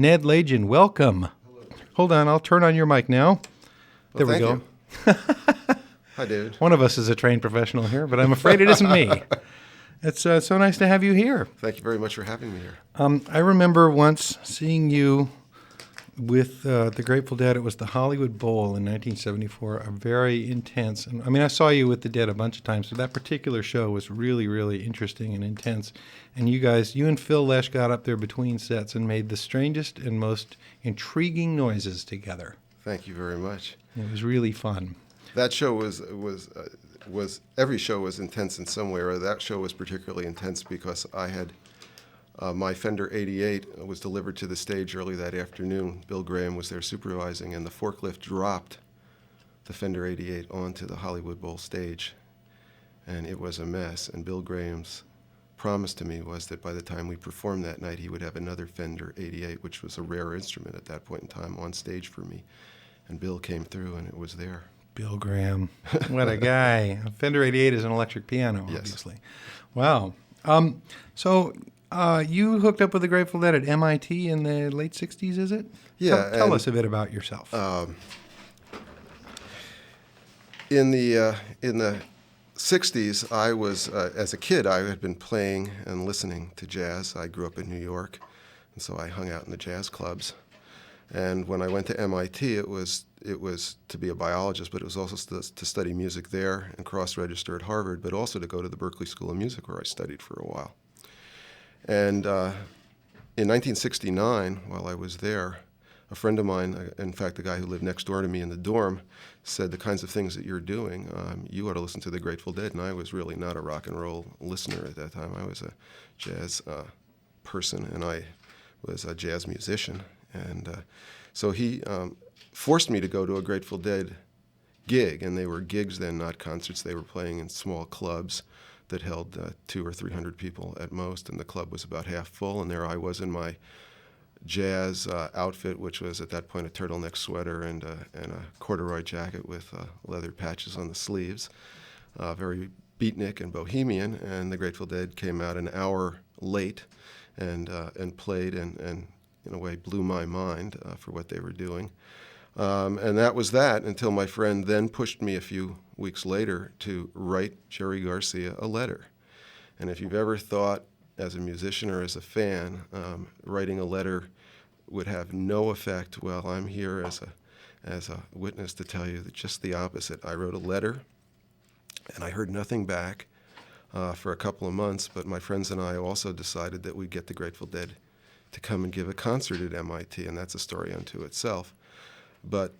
Ned Lagin, welcome. Hello. Hold on, I'll turn on your mic now. There we go. Hi, David. One of us is a trained professional here, but I'm afraid it isn't me. It's so nice to have you here. Thank you very much for having me here. I remember once seeing you with the Grateful Dead. It was the Hollywood Bowl in 1974, a very intense, and I saw you with the Dead a bunch of times, but that particular show was really, really interesting and intense. And you and Phil Lesh got up there between sets and made the strangest and most intriguing noises together. Thank you very much. It was really fun. That show was every show was intense in some way, or that show was particularly intense because I had my Fender 88 was delivered to the stage early that afternoon. Bill Graham was there supervising, and the forklift dropped the Fender 88 onto the Hollywood Bowl stage, and it was a mess. And Bill Graham's promise to me was that by the time we performed that night, he would have another Fender 88, which was a rare instrument at that point in time, on stage for me. And Bill came through, and it was there. Bill Graham. What a guy. A Fender 88 is an electric piano, obviously. Yes. Wow. So you hooked up with the Grateful Dead at MIT in the late 60s, is it? Yeah. Tell us a bit about yourself. In the 60s, I was, as a kid, I had been playing and listening to jazz. I grew up in New York, and so I hung out in the jazz clubs. And when I went to MIT, it was to be a biologist, but it was also to study music there and cross-register at Harvard, but also to go to the Berkeley School of Music, where I studied for a while. And in 1969, while I was there, a friend of mine, in fact, the guy who lived next door to me in the dorm, said, the kinds of things that you're doing, you ought to listen to the Grateful Dead. And I was really not a rock and roll listener at that time. I was a jazz person, and I was a jazz musician. And so he forced me to go to a Grateful Dead gig, and they were gigs then, not concerts. They were playing in small clubs that held 200 or 300 people at most, and the club was about half full. And there I was in my jazz outfit, which was at that point a turtleneck sweater and a corduroy jacket with leather patches on the sleeves, very beatnik and bohemian. And the Grateful Dead came out an hour late and played and in a way blew my mind for what they were doing. And that was that until my friend then pushed me a few weeks later to write Jerry Garcia a letter. And if you've ever thought as a musician or as a fan, writing a letter would have no effect, well, I'm here as a witness to tell you that just the opposite. I wrote a letter, and I heard nothing back for a couple of months, but my friends and I also decided that we'd get the Grateful Dead to come and give a concert at MIT, and that's a story unto itself. But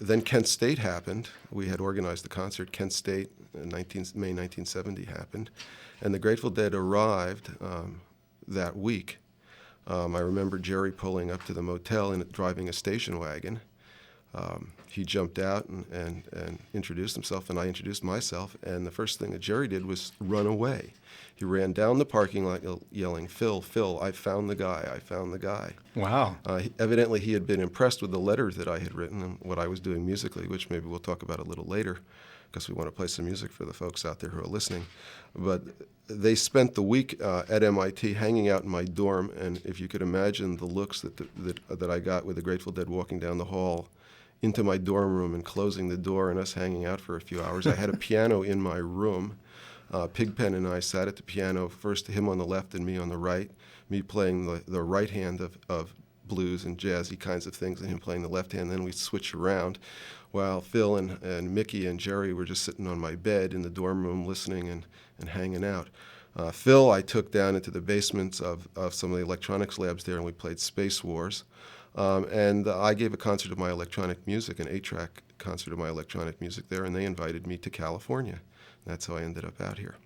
then Kent State happened. We had organized the concert. Kent State, May 1970 happened, and the Grateful Dead arrived that week. I remember Jerry pulling up to the motel and driving a station wagon. He jumped out and introduced himself, and I introduced myself, and the first thing that Jerry did was run away. He ran down the parking lot yelling, "Phil, Phil, I found the guy, I found the guy." Wow. Evidently, he had been impressed with the letters that I had written and what I was doing musically, which maybe we'll talk about a little later, because we want to play some music for the folks out there who are listening. But they spent the week at MIT hanging out in my dorm, and if you could imagine the looks that I got with the Grateful Dead walking down the hall into my dorm room and closing the door and us hanging out for a few hours. I had a piano in my room. Pigpen and I sat at the piano, first him on the left and me on the right, me playing the right hand of blues and jazzy kinds of things, and him playing the left hand. Then we'd switch around while Phil and Mickey and Jerry were just sitting on my bed in the dorm room listening and hanging out. Phil I took down into the basements of some of the electronics labs there, and we played Space Wars. And I gave a concert of my electronic music, an 8-track concert of my electronic music there, and they invited me to California. That's how I ended up out here.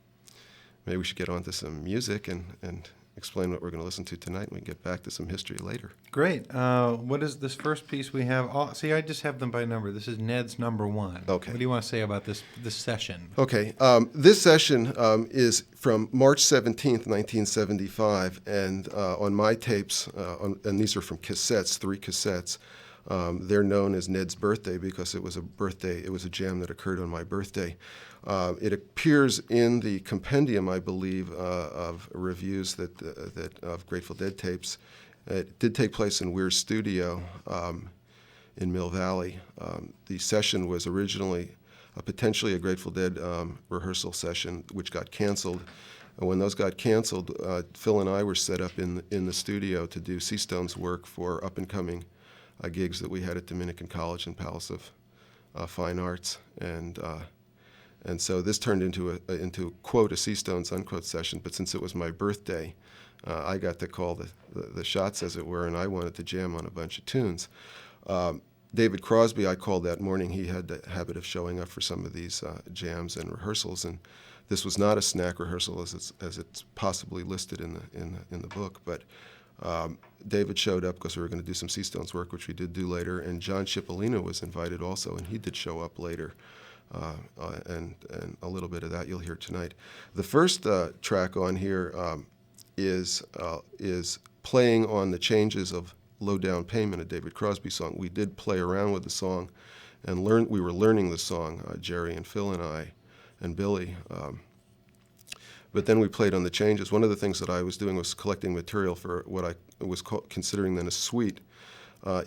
Maybe we should get on to some music and explain what we're going to listen to tonight, and we can get back to some history later. Great. What is this first piece we have? Oh, see, I just have them by number. This is Ned's number one. Okay. What do you want to say about this session? Okay. This session is from March 17th, 1975, and on my tapes, and these are from cassettes, 3 cassettes, they're known as Ned's birthday because it was a jam that occurred on my birthday. It appears in the compendium, I believe, of reviews that of Grateful Dead tapes It did take place in Weir's studio in Mill Valley. The session was originally potentially a Grateful Dead rehearsal session, which got canceled. And when those got canceled, Phil and I were set up in the studio to do Seastones work for up-and-coming gigs that we had at Dominican College and Palace of Fine Arts. And so this turned into quote, a Seastones, unquote session. But since it was my birthday, I got to call the shots, as it were, and I wanted to jam on a bunch of tunes. David Crosby, I called that morning. He had the habit of showing up for some of these jams and rehearsals, and this was not a snack rehearsal as it's possibly listed in the book. But David showed up because we were going to do some Seastones work, which we did do later, and John Cipollina was invited also, and he did show up later. And a little bit of that you'll hear tonight. The first track on here is playing on the changes of Low Down Payment, a David Crosby song. We did play around with the song and we were learning the song, Jerry and Phil and I and Billy. But then we played on the changes. One of the things that I was doing was collecting material for what I was considering then a suite.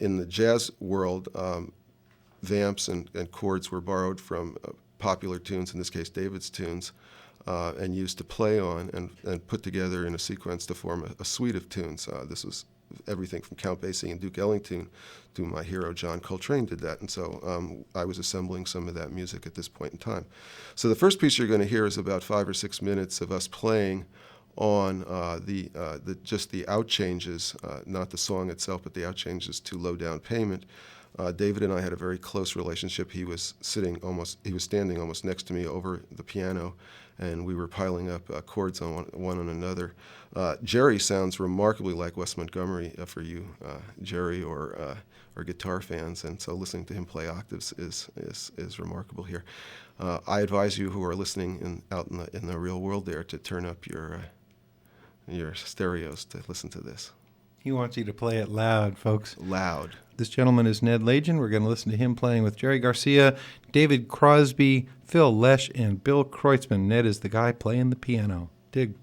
In the jazz world, vamps and chords were borrowed from popular tunes, in this case David's tunes, and used to play on and put together in a sequence to form a suite of tunes. This was everything from Count Basie and Duke Ellington to my hero John Coltrane did that. And so I was assembling some of that music at this point in time. So the first piece you're going to hear is about 5 or 6 minutes of us playing on just the out changes, not the song itself, but the out changes to Low Down Payment. David and I had a very close relationship. He was standing almost next to me over the piano, and we were piling up chords on one on another. Jerry sounds remarkably like Wes Montgomery for you, Jerry, or guitar fans, and so listening to him play octaves is remarkable here. I advise you who are listening out in the real world there to turn up your stereos to listen to this. He wants you to play it loud, folks. Loud. This gentleman is Ned Lagin. We're going to listen to him playing with Jerry Garcia, David Crosby, Phil Lesh, and Bill Kreutzmann. Ned is the guy playing the piano. Dig.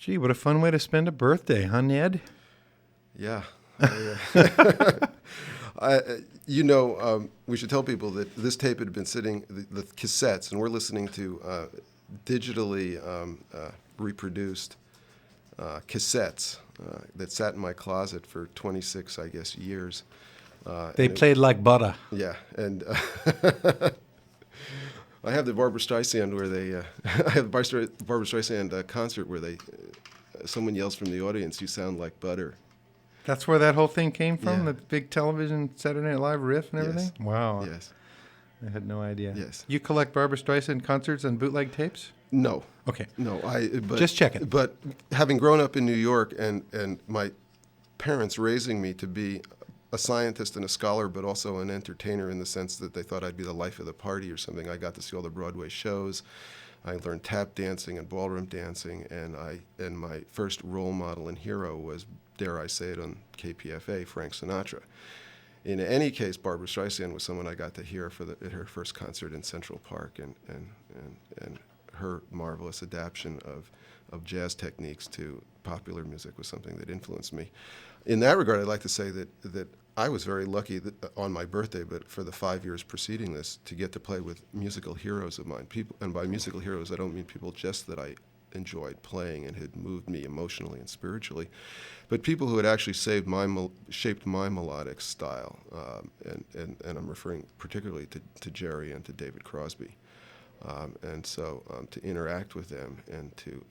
Gee, what a fun way to spend a birthday, huh, Ned? Yeah. We should tell people that this tape had been sitting, the cassettes, and we're listening to digitally reproduced cassettes that sat in my closet for 26, I guess, years. They played like butter. Yeah, and I have the Barbra Streisand where they, I have the Barbra Streisand concert where they, someone yells from the audience, "You sound like butter." That's where that whole thing came from? Yeah. The big television Saturday Night Live riff and everything? Yes. Wow. Yes. I had no idea. Yes. You collect Barbra Streisand concerts and bootleg tapes? No. Okay. No. But, just checking. But having grown up in New York and my parents raising me to be a scientist and a scholar, but also an entertainer in the sense that they thought I'd be the life of the party or something, I got to see all the Broadway shows. I learned tap dancing and ballroom dancing, and my first role model and hero was, dare I say it, on KPFA, Frank Sinatra. In any case, Barbra Streisand was someone I got to hear at her first concert in Central Park, and her marvelous adaptation of jazz techniques to popular music was something that influenced me. In that regard, I'd like to say that I was very lucky that on my birthday, but for the 5 years preceding this, to get to play with musical heroes of mine. People, and by musical heroes, I don't mean people just that I enjoyed playing and had moved me emotionally and spiritually, but people who had actually shaped my melodic style. And I'm referring particularly to Jerry and to David Crosby. And so to interact with them and to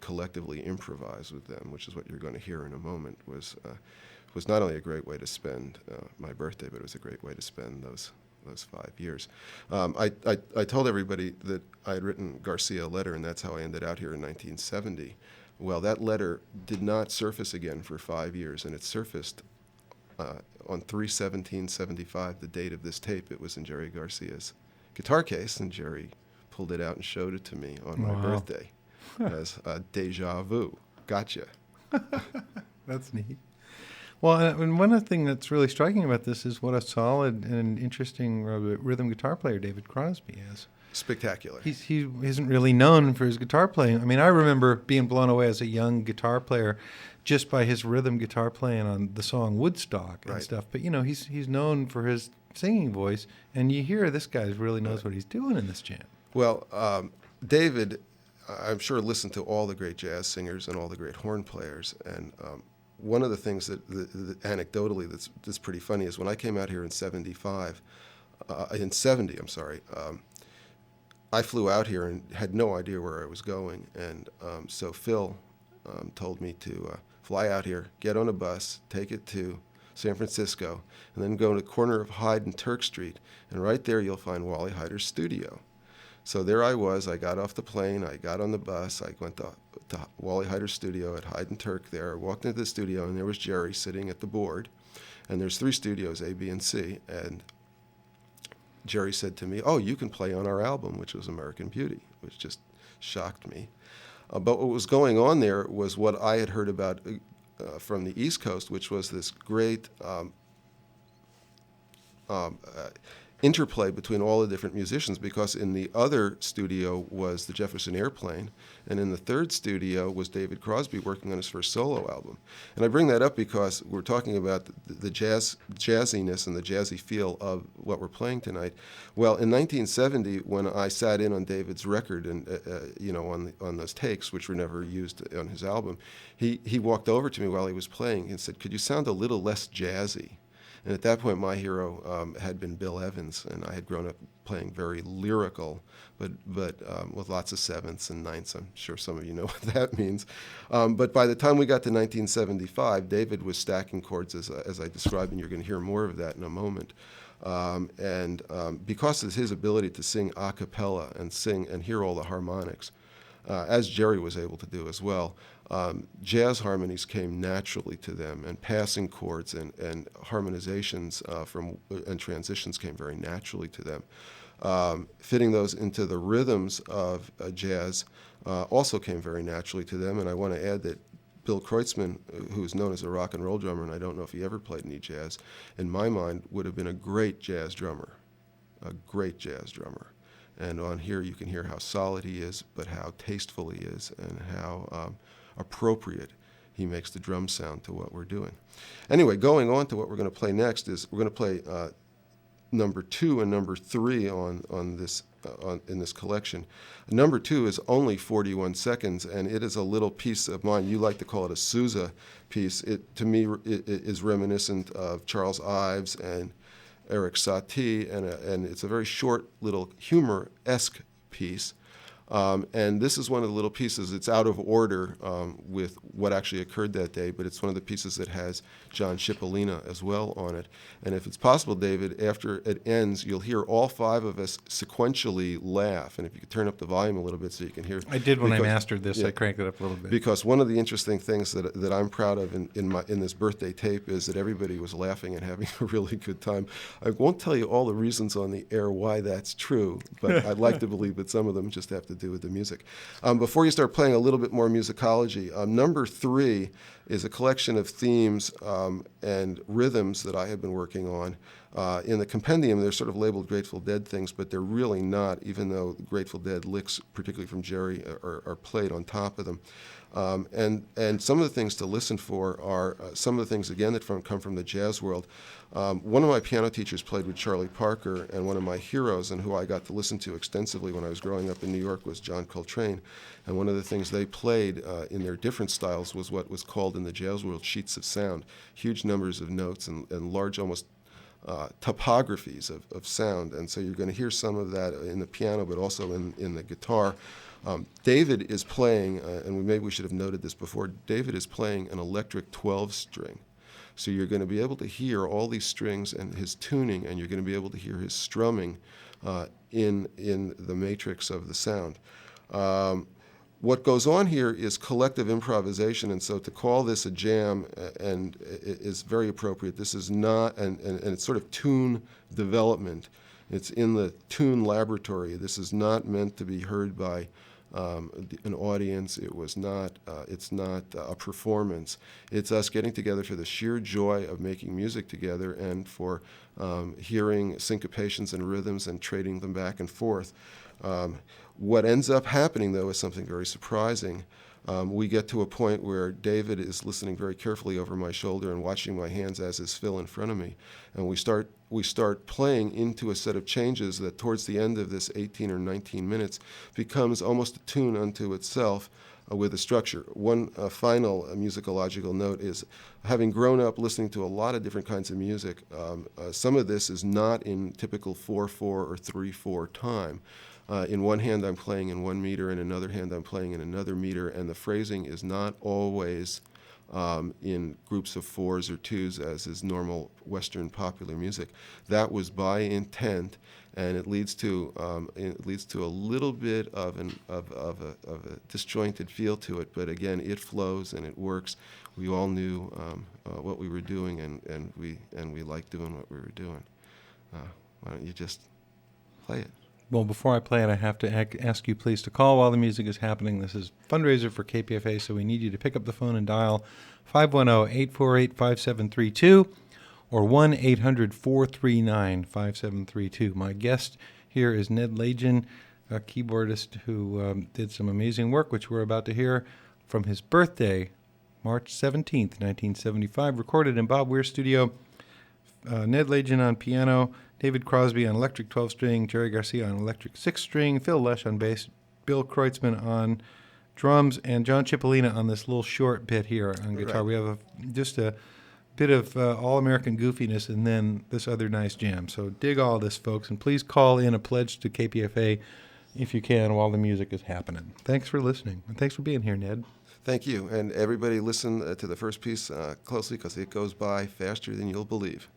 collectively improvise with them, which is what you're going to hear in a moment, was not only a great way to spend my birthday, but it was a great way to spend those 5 years. I told everybody that I had written Garcia a letter, and that's how I ended out here in 1970. Well, that letter did not surface again for 5 years, and it surfaced on 3/17/75, the date of this tape. It was in Jerry Garcia's guitar case, and Jerry pulled it out and showed it to me on my birthday as a deja vu. Gotcha. That's neat. Well, and one thing that's really striking about this is what a solid and interesting rhythm guitar player David Crosby is. Spectacular. He isn't really known for his guitar playing. I mean, I remember being blown away as a young guitar player just by his rhythm guitar playing on the song Woodstock and stuff. But, he's known for his singing voice, and you hear this guy really knows what he's doing in this jam. Well, David, I'm sure, listened to all the great jazz singers and all the great horn players, and one of the things that anecdotally that's pretty funny is when I came out here in 70, I flew out here and had no idea where I was going, and so Phil told me to fly out here, get on a bus, take it to San Francisco, and then go to the corner of Hyde and Turk Street, and right there you'll find Wally Heider's studio. So there I was. I got off the plane. I got on the bus. I went to Wally Heider's studio at Hyde and Turk there. I walked into the studio, and there was Jerry sitting at the board. And there's 3 studios, A, B, and C. And Jerry said to me, "Oh, you can play on our album," which was American Beauty, which just shocked me. But what was going on there was what I had heard about from the East Coast, which was this great interplay between all the different musicians, because in the other studio was the Jefferson Airplane, and in the third studio was David Crosby working on his first solo album. And I bring that up because we're talking about the jazziness and the jazzy feel of what we're playing tonight. Well, in 1970, when I sat in on David's record and on those takes, which were never used on his album, he walked over to me while he was playing and said, "Could you sound a little less jazzy?" And at that point, my hero had been Bill Evans, and I had grown up playing very lyrical, but with lots of sevenths and ninths. I'm sure some of you know what that means. But by the time we got to 1975, David was stacking chords as I described, and you're going to hear more of that in a moment. Because of his ability to sing a cappella and sing and hear all the harmonics, as Jerry was able to do as well, jazz harmonies came naturally to them, and passing chords and harmonizations and transitions came very naturally to them. Fitting those into the rhythms of jazz also came very naturally to them, and I want to add that Bill Kreutzmann, who is known as a rock and roll drummer, and I don't know if he ever played any jazz, in my mind would have been a great jazz drummer. And on here you can hear how solid he is, but how tasteful he is, and how appropriate he makes the drum sound to what we're doing. Anyway, going on to what we're going to play next is we're going to play number 2 and number 3 in this collection. Number 2 is only 41 seconds, and it is a little piece of mine. You like to call it a Sousa piece. It, to me, it is reminiscent of Charles Ives and Eric Satie, and it's a very short little humor-esque piece. And this is one of the little pieces. It's out of order with what actually occurred that day, but it's one of the pieces that has John Cipollina as well on it. And if it's possible, David, after it ends, you'll hear all 5 of us sequentially laugh. And if you could turn up the volume a little bit so you can hear. I did when I mastered this. Yeah, I cranked it up a little bit. Because one of the interesting things that I'm proud of in this birthday tape is that everybody was laughing and having a really good time. I won't tell you all the reasons on the air why that's true, but I'd like to believe that some of them just have to do with the music. Before you start playing a little bit more musicology, number 3 is a collection of themes and rhythms that I have been working on. In the compendium, they're sort of labeled Grateful Dead things, but they're really not, even though the Grateful Dead licks, particularly from Jerry, are played on top of them. And some of the things to listen for are some of the things, again, that come from the jazz world. One of my piano teachers played with Charlie Parker, and one of my heroes, and who I got to listen to extensively when I was growing up in New York, was John Coltrane. And one of the things they played in their different styles was what was called in the jazz world sheets of sound, huge numbers of notes and large, almost topographies of sound. And so you're going to hear some of that in the piano, but also in the guitar. David is playing, and maybe we should have noted this before, David is playing an electric 12-string. So you're going to be able to hear all these strings and his tuning, and you're going to be able to hear his strumming in the matrix of the sound. What goes on here is collective improvisation, and so to call this a jam and is very appropriate. This is not, and it's sort of tune development. It's in the tune laboratory. This is not meant to be heard by an audience. It's not a performance. It's us getting together for the sheer joy of making music together and for hearing syncopations and rhythms and trading them back and forth. What ends up happening, though, is something very surprising. We get to a point where David is listening very carefully over my shoulder and watching my hands, as is Phil in front of me, and we start playing into a set of changes that towards the end of this 18 or 19 minutes becomes almost a tune unto itself with a structure. One final musicological note is, having grown up listening to a lot of different kinds of music, some of this is not in typical 4/4 or 3/4 time. In one hand I'm playing in 1 meter, in another hand I'm playing in another meter, and the phrasing is not always in groups of 4s or 2s as is normal Western popular music. That was by intent, and it leads to a little bit of a disjointed feel to it. But again, it flows and it works. We all knew what we were doing, and we liked doing what we were doing. Why don't you just play it? Well, before I play it, I have to ask you please to call while the music is happening. This is a fundraiser for KPFA, so we need you to pick up the phone and dial 510-848-5732 or 1-800-439-5732. My guest here is Ned Lagin, a keyboardist who did some amazing work, which we're about to hear from his birthday, March 17th, 1975, recorded in Bob Weir studio. Ned Lagin on piano, David Crosby on electric 12-string, Jerry Garcia on electric 6-string, Phil Lesh on bass, Bill Kreutzmann on drums, and John Cipollina on this little short bit here on guitar. Right. We have just a bit of all-American goofiness and then this other nice jam. So dig all this, folks, and please call in a pledge to KPFA if you can while the music is happening. Thanks for listening, and thanks for being here, Ned. Thank you, and everybody listen to the first piece closely because it goes by faster than you'll believe.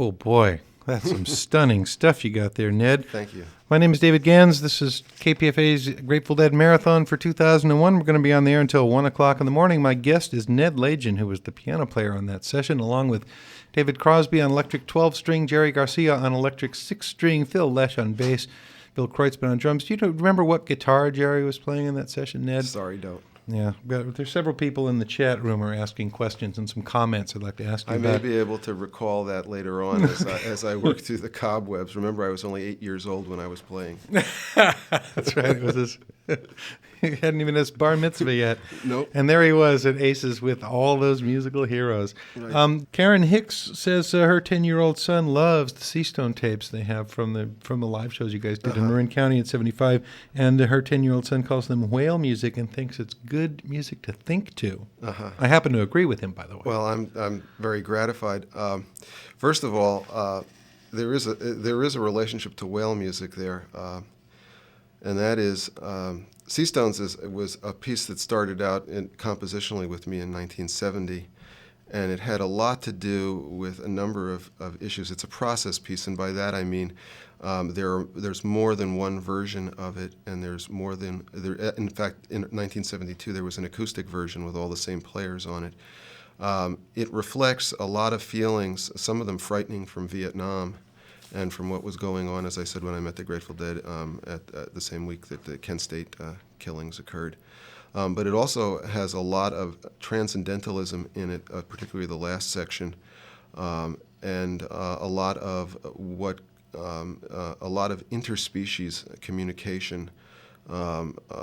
Oh, boy. That's some stunning stuff you got there, Ned. Thank you. My name is David Gans. This is KPFA's Grateful Dead Marathon for 2001. We're going to be on the air until 1 o'clock in the morning. My guest is Ned Lagin, who was the piano player on that session, along with David Crosby on electric 12-string, Jerry Garcia on electric 6-string, Phil Lesh on bass, Bill Kreutzmann on drums. Do you remember what guitar Jerry was playing in that session, Ned? Sorry, don't. Yeah, but there's several people in the chat room are asking questions and some comments I'd like to ask you I about. may be able to recall that later on as I work through the cobwebs. Remember, I was only 8 years old when I was playing. That's right. It was his, he hadn't even his bar mitzvah yet. Nope. And there he was at Aces with all those musical heroes. Right. Karen Hicks says her 10-year-old son loves the Seastone tapes they have from the live shows you guys did in Marin County in '75, and her 10-year-old son calls them whale music and thinks it's good music to think to. I happen to agree with him, by the way. Well, I'm very gratified. First of all, there is a relationship to whale music there, and that is Seastones was a piece that started out compositionally with me in 1970, and it had a lot to do with a number of issues. It's a process piece, and by that I mean there's more than one version of it, and there's more than there. In fact, in 1972 there was an acoustic version with all the same players on it. It reflects a lot of feelings, some of them frightening from Vietnam and from what was going on, as I said, when I met the Grateful Dead at the same week that the Kent State killings occurred. But it also has a lot of transcendentalism in it, particularly the last section, and a lot of interspecies communication,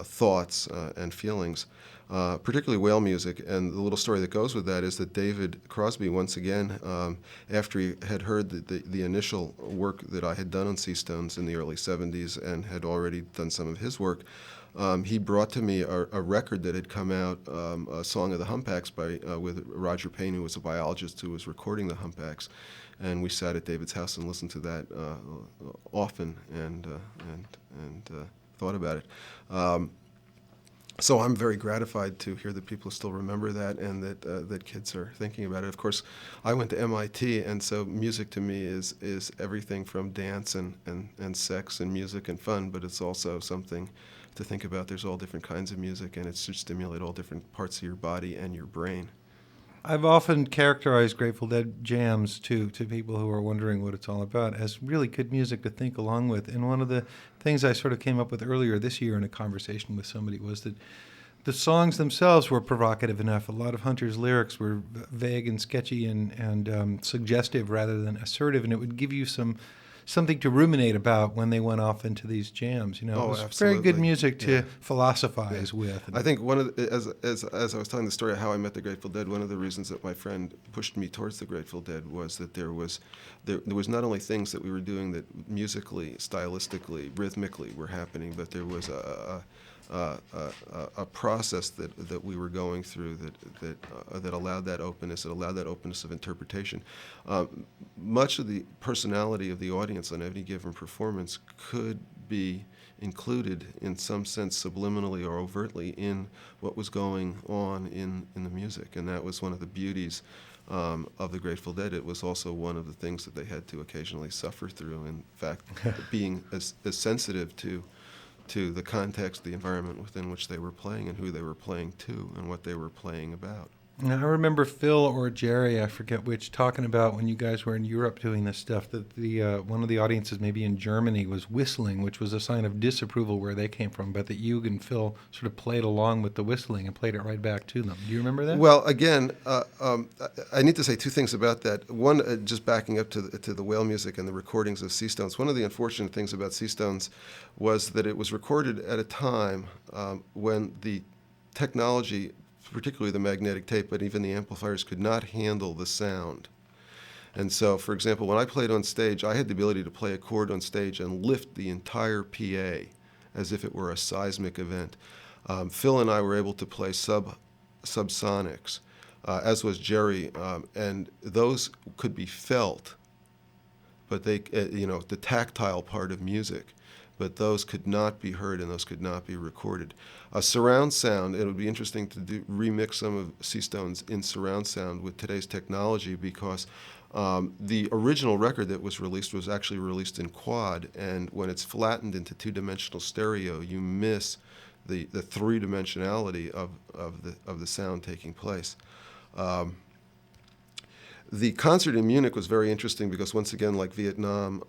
thoughts and feelings, particularly whale music. And the little story that goes with that is that David Crosby, once again, after he had heard the initial work that I had done on Seastones in the early '70s and had already done some of his work, he brought to me a record that had come out, a Song of the Humpbacks with Roger Payne, who was a biologist who was recording the humpbacks. And we sat at David's house and listened to that often and thought about it. So I'm very gratified to hear that people still remember that and that kids are thinking about it. Of course, I went to MIT, and so music to me is everything from dance and sex and music and fun, but it's also something to think about. There's all different kinds of music, and it should stimulate all different parts of your body and your brain. I've often characterized Grateful Dead jams to people who are wondering what it's all about as really good music to think along with. And one of the things I sort of came up with earlier this year in a conversation with somebody was that the songs themselves were provocative enough. A lot of Hunter's lyrics were vague and sketchy and suggestive rather than assertive, and it would give you something to ruminate about when they went off into these jams. It was absolutely. very good music to philosophize with. I think one of the, as I was telling the story of how I met the Grateful Dead, one of the reasons that my friend pushed me towards the Grateful Dead was that there was not only things that we were doing that musically, stylistically, rhythmically were happening, but there was a process that we were going through that allowed that openness. It allowed that openness of interpretation. Much of the personality of the audience on any given performance could be included in some sense subliminally or overtly in what was going on in the music, and that was one of the beauties of the Grateful Dead. It was also one of the things that they had to occasionally suffer through. In fact, being as sensitive to the context, the environment within which they were playing and who they were playing to and what they were playing about. Now, I remember Phil or Jerry, I forget which, talking about when you guys were in Europe doing this stuff, that one of the audiences, maybe in Germany, was whistling, which was a sign of disapproval where they came from, but that you and Phil sort of played along with the whistling and played it right back to them. Do you remember that? Well, again, I need to say two things about that. One, just backing up to the whale music and the recordings of Seastones. One of the unfortunate things about Seastones was that it was recorded at a time when the technology, particularly the magnetic tape, but even the amplifiers, could not handle the sound. And so, for example, when I played on stage, I had the ability to play a chord on stage and lift the entire PA as if it were a seismic event. Phil and I were able to play subsonics, as was Jerry, and those could be felt, but they, the tactile part of music, but those could not be heard and those could not be recorded. Surround sound, it would be interesting to remix some of Seastones in surround sound with today's technology, because The original record that was released was actually released in quad, and when it's flattened into two-dimensional stereo, you miss the three-dimensionality of the sound taking place. The concert in Munich was very interesting because, once again, like Vietnam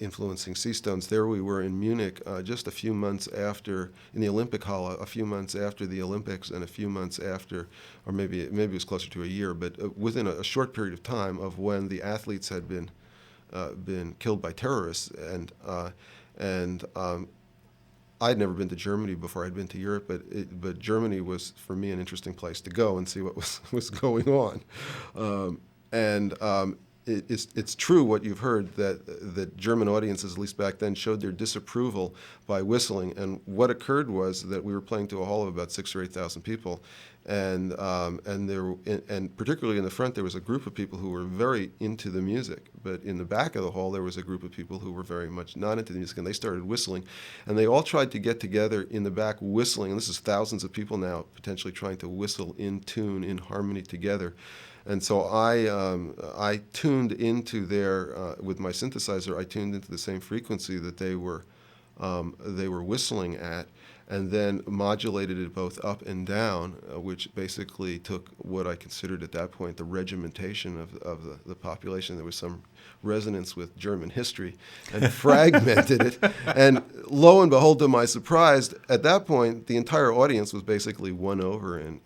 influencing Seastones, there we were in Munich just a few months after, in the Olympic Hall, a few months after the Olympics and a few months after, or maybe it was closer to a year, but within a short period of time of when the athletes had been killed by terrorists. And I'd never been to Germany before. I'd been to Europe, but Germany was, for me, an interesting place to go and see what was going on. It's true what you've heard, that German audiences, at least back then, showed their disapproval by whistling. And what occurred was that we were playing to a hall of about 6,000 or 8,000 people, and particularly in the front there was a group of people who were very into the music. But in the back of the hall there was a group of people who were very much not into the music, and they started whistling, and they all tried to get together in the back whistling. And this is thousands of people now potentially trying to whistle in tune, in harmony together. And so I tuned into with my synthesizer, I tuned into the same frequency that they were whistling at, and then modulated it both up and down, which basically took what I considered at that point the regimentation of the population. There was some resonance with German history, and fragmented it. And lo and behold, to my surprise, at that point, the entire audience was basically won over and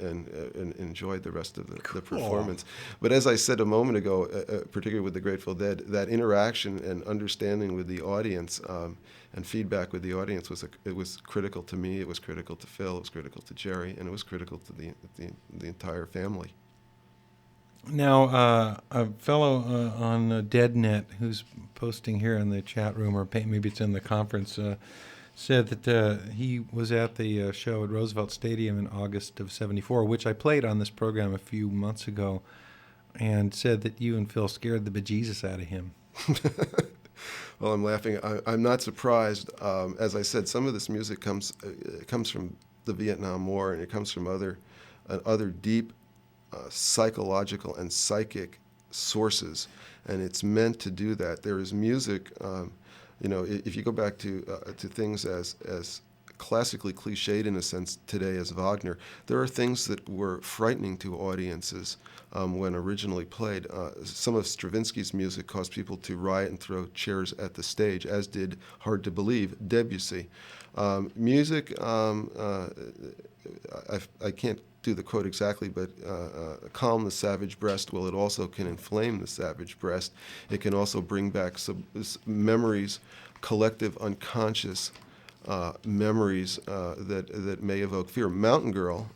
enjoyed the rest of the performance. But as I said a moment ago, particularly with the Grateful Dead, that interaction and understanding with the audience and feedback with the audience was critical to me. It was critical to Phil. It was critical to Jerry, and it was critical to the entire family. Now, a fellow on DeadNet who's posting here in the chat room, or maybe it's in the conference, said that he was at the show at Roosevelt Stadium in August of '74, which I played on this program a few months ago, and said that you and Phil scared the bejesus out of him. Well, I'm laughing. I'm not surprised. As I said, some of this music comes from the Vietnam War, and it comes from other deep psychological and psychic sources, and it's meant to do that. There is music, if you go back to things as classically cliched in a sense today as Wagner, there are things that were frightening to audiences when originally played. Some of Stravinsky's music caused people to riot and throw chairs at the stage, as did, hard to believe, Debussy. Music, I can't do the quote exactly, but calm the savage breast. Well, it also can inflame the savage breast. It can also bring back memories, collective unconscious memories that may evoke fear. Mountain Girl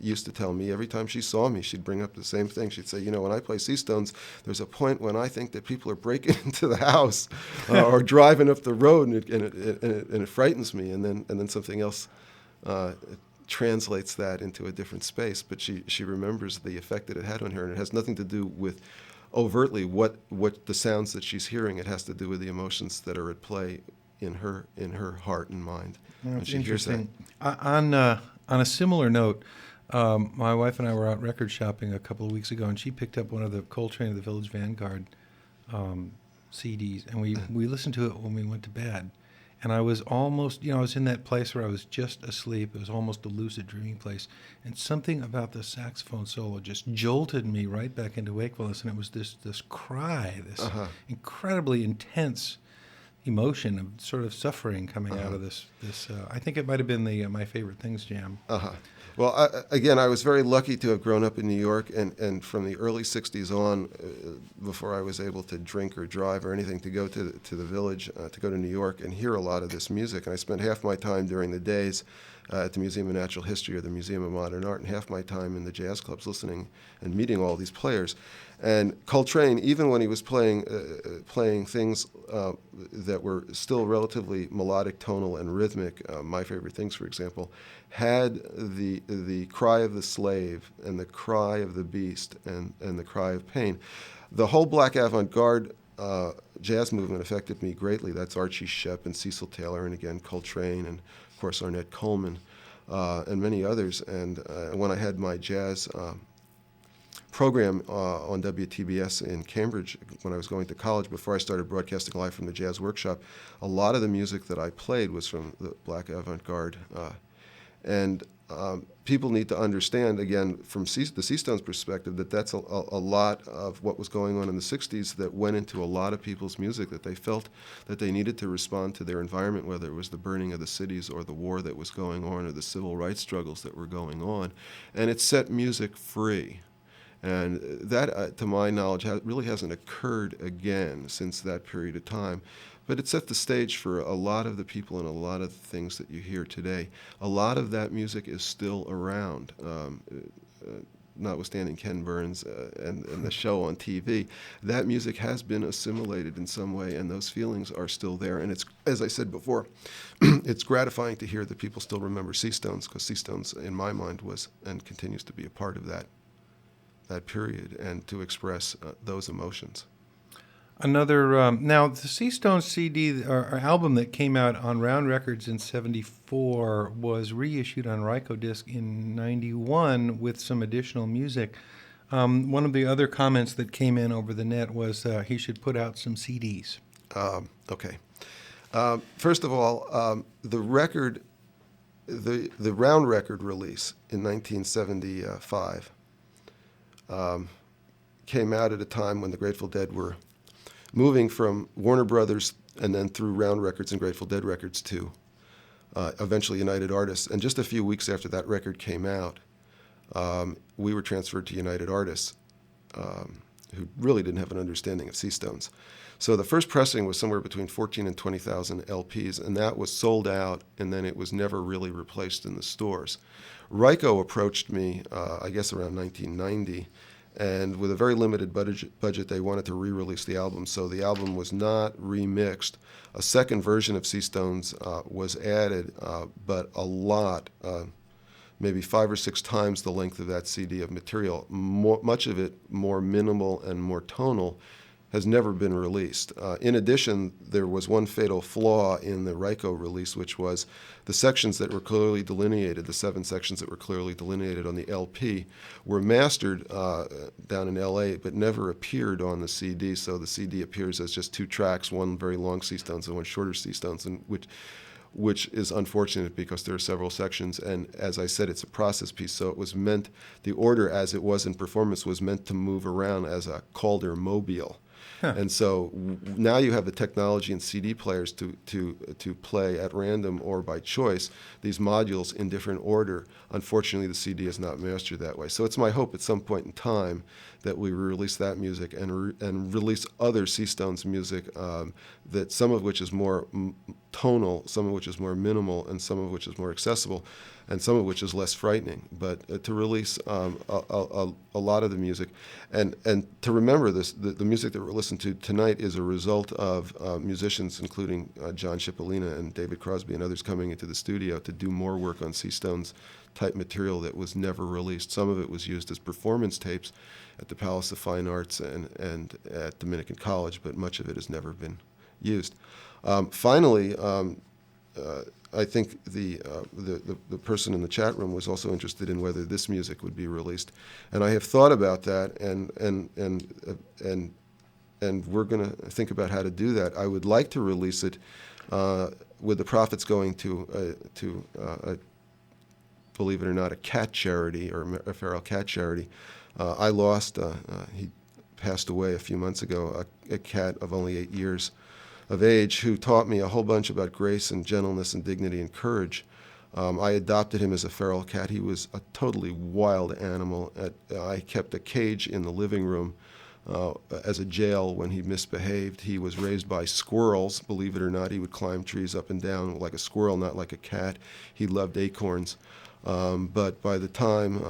used to tell me every time she saw me, she'd bring up the same thing. She'd say, when I play Seastones, there's a point when I think that people are breaking into the house or driving up the road, and it frightens me. And then something else translates that into a different space. But she remembers the effect that it had on her, and it has nothing to do with overtly what the sounds that she's hearing. It has to do with the emotions that are at play in her heart and mind. That's and she hears that. On a similar note, my wife and I were out record shopping a couple of weeks ago, and she picked up one of the Coltrane of the Village Vanguard CDs, and we listened to it when we went to bed. And I was almost, I was in that place where I was just asleep. It was almost a lucid dreaming place. And something about the saxophone solo just jolted me right back into wakefulness. And it was this cry, this incredibly intense emotion of sort of suffering coming out of this. I think it might have been the My Favorite Things jam. Well, again, I was very lucky to have grown up in New York, and from the early 60s on, before I was able to drink or drive or anything, to go to the Village, to go to New York and hear a lot of this music. And I spent half my time during the days at the Museum of Natural History or the Museum of Modern Art, and half my time in the jazz clubs listening and meeting all these players. And Coltrane, even when he was playing things that were still relatively melodic, tonal, and rhythmic, My Favorite Things, for example, had the cry of the slave and the cry of the beast and the cry of pain. The whole black avant-garde jazz movement affected me greatly. That's Archie Shepp and Cecil Taylor, and again Coltrane, and of course Ornette Coleman, and many others. And when I had my jazz program on WTBS in Cambridge when I was going to college before I started broadcasting live from the Jazz Workshop. A lot of the music that I played was from the Black avant-garde. And people need to understand, again, from the Seastones' perspective, that that's a lot of what was going on in the 60s that went into a lot of people's music, that they felt that they needed to respond to their environment, whether it was the burning of the cities or the war that was going on or the civil rights struggles that were going on. And it set music free. And that, to my knowledge, really hasn't occurred again since that period of time. But it set the stage for a lot of the people and a lot of the things that you hear today. A lot of that music is still around, notwithstanding Ken Burns and the show on TV. That music has been assimilated in some way, and those feelings are still there. And it's, as I said before, it's gratifying to hear that people still remember Seastones, because Seastones, in my mind, was and continues to be a part of that period, and to express those emotions. Another, now the Seastones CD or album that came out on Round Records in '74 was reissued on Rykodisc in '91 with some additional music. One of the other comments that came in over the net was he should put out some CDs. Okay. First of all, the record, the Round record release in 1975 came out at a time when the Grateful Dead were moving from Warner Brothers and then through Round Records and Grateful Dead Records to eventually United Artists. And just a few weeks after that record came out, we were transferred to United Artists, who really didn't have an understanding of Seastones. So the first pressing was somewhere between 14 and 20,000 LPs, and that was sold out, and then it was never really replaced in the stores. Ryko approached me, I guess around 1990, and with a very limited budget, they wanted to re-release the album. So the album was not remixed. A second version of Seastones was added, but a lot, maybe 5 or 6 times the length of that CD of material. Much of it more minimal and more tonal, has never been released. In addition, there was one fatal flaw in the Ryko release, which was the sections that were clearly delineated, the 7 sections that were clearly delineated on the LP, were mastered down in LA, but never appeared on the CD. So the CD appears as just 2 tracks, one very long Seastones and one shorter Seastones, and which is unfortunate because there are several sections. And as I said, it's a process piece, so it was meant, the order as it was in performance was meant to move around as a Calder mobile. Huh. And so now you have the technology in CD players to play at random or by choice these modules in different order. Unfortunately, the CD is not mastered that way. So it's my hope at some point in time that we release that music and release other Seastones music, that some of which is more tonal, some of which is more minimal, and some of which is more accessible, and some of which is less frightening. But to release a lot of the music, and to remember this, the music that we're listening to tonight is a result of musicians, including John Cipollina and David Crosby and others, coming into the studio to do more work on Seastones type material that was never released. Some of it was used as performance tapes at the Palace of Fine Arts and at Dominican College, but much of it has never been used. Finally, I think the person in the chat room was also interested in whether this music would be released, and I have thought about that, and we're going to think about how to do that. I would like to release it with the profits going to believe it or not, a cat charity, or a feral cat charity. I lost, he passed away a few months ago, a cat of only 8 years of age who taught me a whole bunch about grace and gentleness and dignity and courage. I adopted him as a feral cat. He was a totally wild animal. I kept a cage in the living room as a jail when he misbehaved. He was raised by squirrels, believe it or not. He would climb trees up and down like a squirrel, not like a cat. He loved acorns. But by the time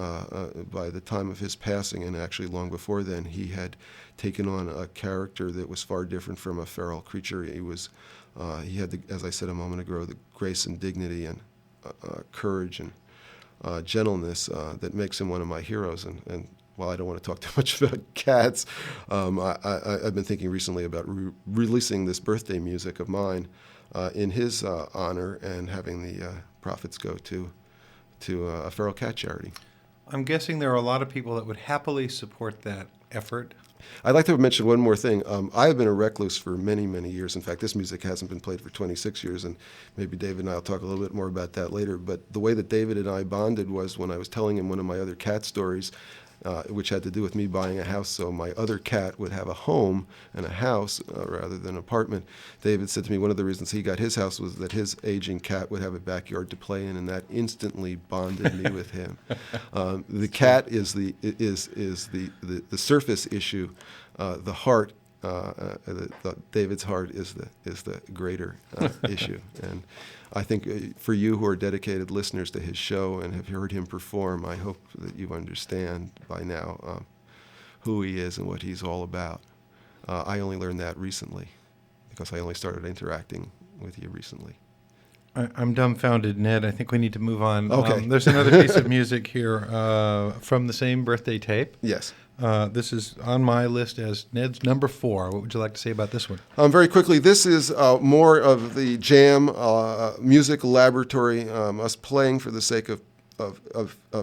of his passing, and actually long before then, he had taken on a character that was far different from a feral creature. He had, as I said a moment ago, the grace and dignity and courage and gentleness that makes him one of my heroes. And while I don't want to talk too much about cats, I've been thinking recently about releasing this birthday music of mine in his honor and having the profits go to a feral cat charity. I'm guessing there are a lot of people that would happily support that effort. I'd like to mention one more thing. I have been a recluse for many, many years. In fact, this music hasn't been played for 26 years, and maybe David and I will talk a little bit more about that later. But the way that David and I bonded was when I was telling him one of my other cat stories, which had to do with me buying a house so my other cat would have a home and a house rather than an apartment. David said to me one of the reasons he got his house was that his aging cat would have a backyard to play in, and that instantly bonded me with him. The cat is the surface issue. The heart, David's heart is the greater issue. And I think for you who are dedicated listeners to his show and have heard him perform, I hope that you understand by now who he is and what he's all about. I only learned that recently because I only started interacting with you recently. I'm dumbfounded, Ned. I think we need to move on. Okay. There's another piece of music here from the same birthday tape. Yes. This is on my list as Ned's number 4. What would you like to say about this one? Very quickly, this is more of the jam music laboratory, us playing for the sake of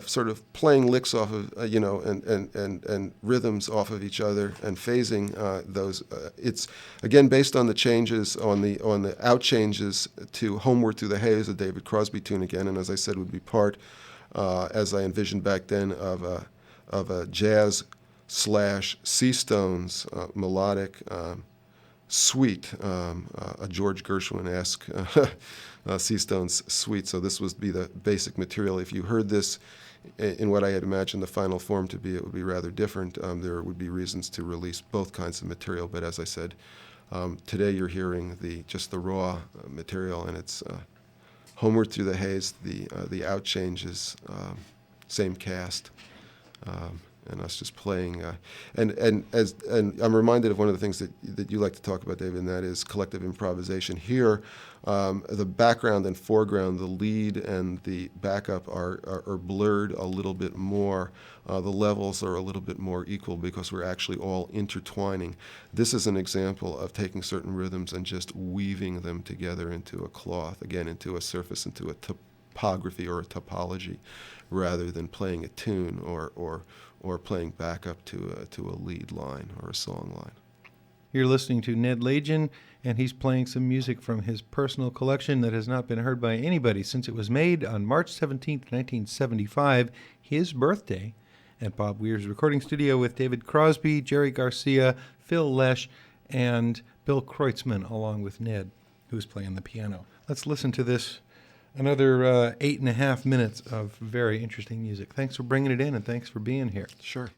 sort of playing licks off of and rhythms off of each other and phasing those. It's again based on the changes on the out changes to Homeward Through the Haze, a David Crosby tune again, and as I said would be part as I envisioned back then of a jazz / Seastones melodic suite, a George Gershwin-esque Seastones suite. So this would be the basic material. If you heard this in what I had imagined the final form to be, it would be rather different. There would be reasons to release both kinds of material, but as I said, today you're hearing just the raw material, and it's Homeward Through the Haze, the out changes, same cast. And us just playing, and I'm reminded of one of the things that you like to talk about, David, and that is collective improvisation. Here, the background and foreground, the lead and the backup are blurred a little bit more. The levels are a little bit more equal because we're actually all intertwining. This is an example of taking certain rhythms and just weaving them together into a cloth, again, into a surface, into a topography or a topology, rather than playing a tune or playing back up to a lead line or a song line. You're listening to Ned Lagin, and he's playing some music from his personal collection that has not been heard by anybody since it was made on March 17th, 1975, his birthday, at Bob Weir's recording studio with David Crosby, Jerry Garcia, Phil Lesh, and Bill Kreutzmann, along with Ned, who's playing the piano. Let's listen to this. Another 8.5 minutes of very interesting music. Thanks for bringing it in, and thanks for being here. Sure.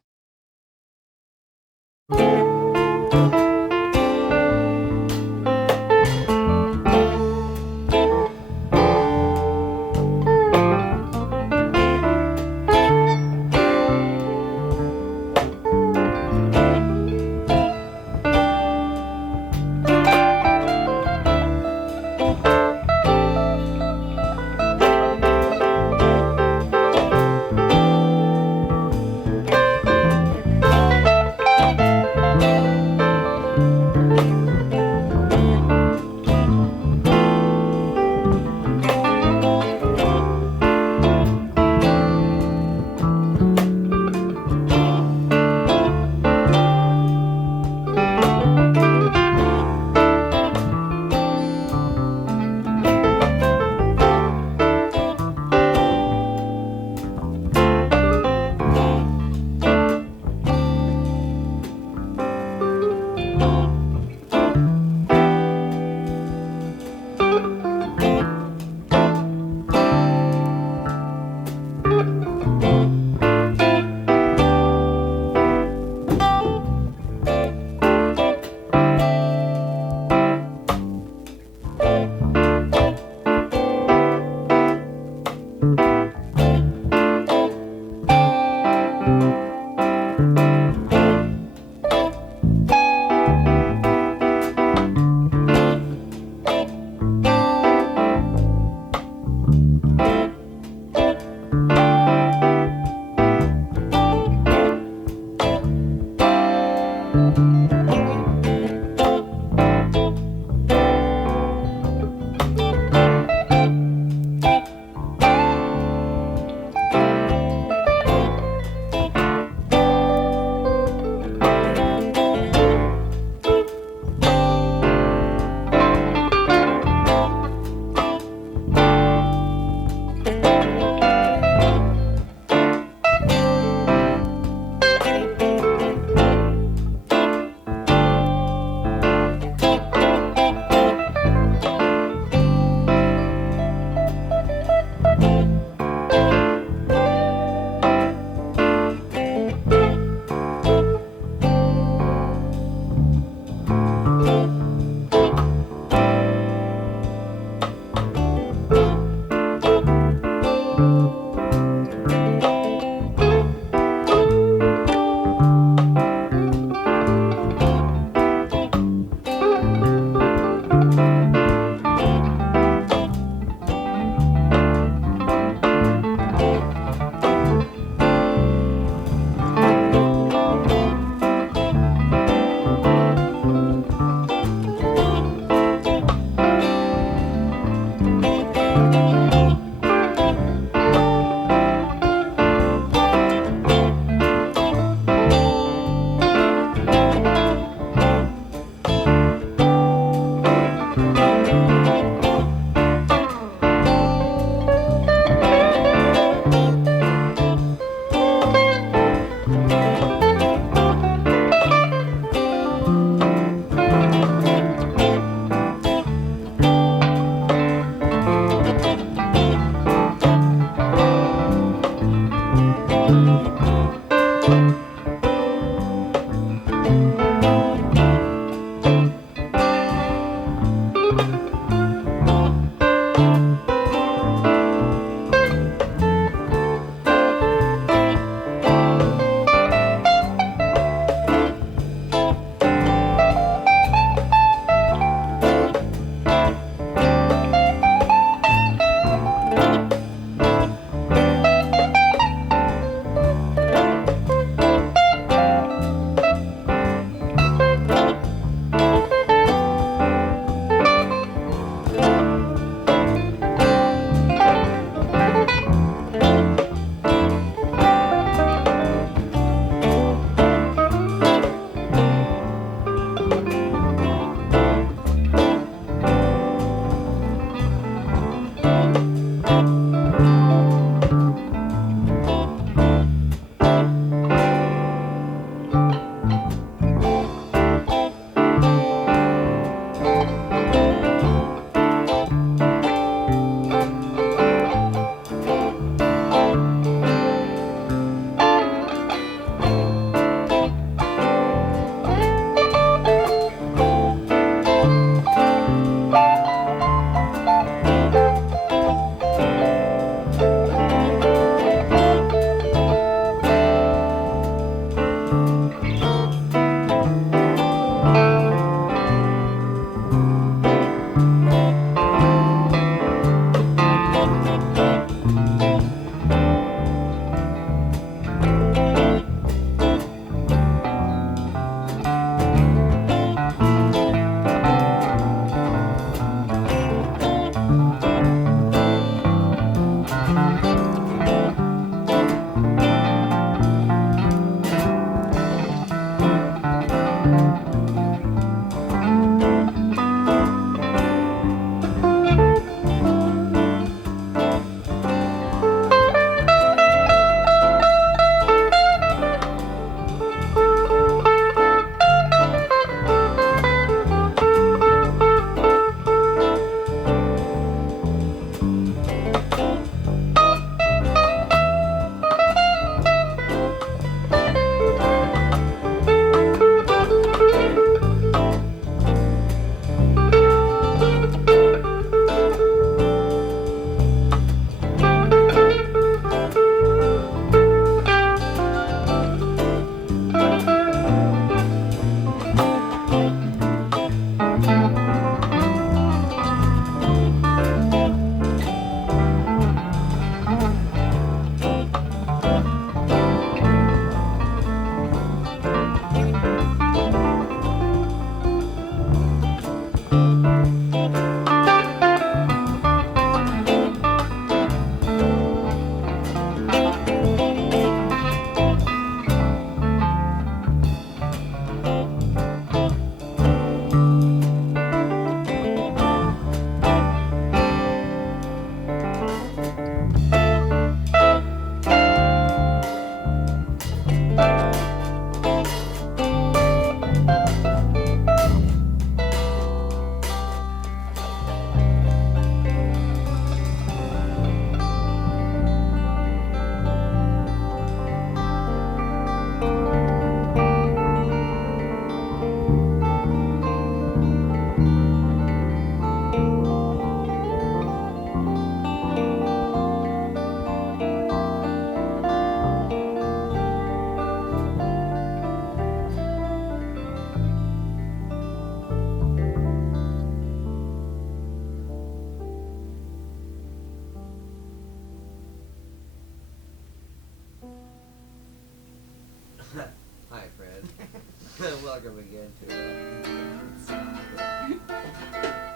Welcome again to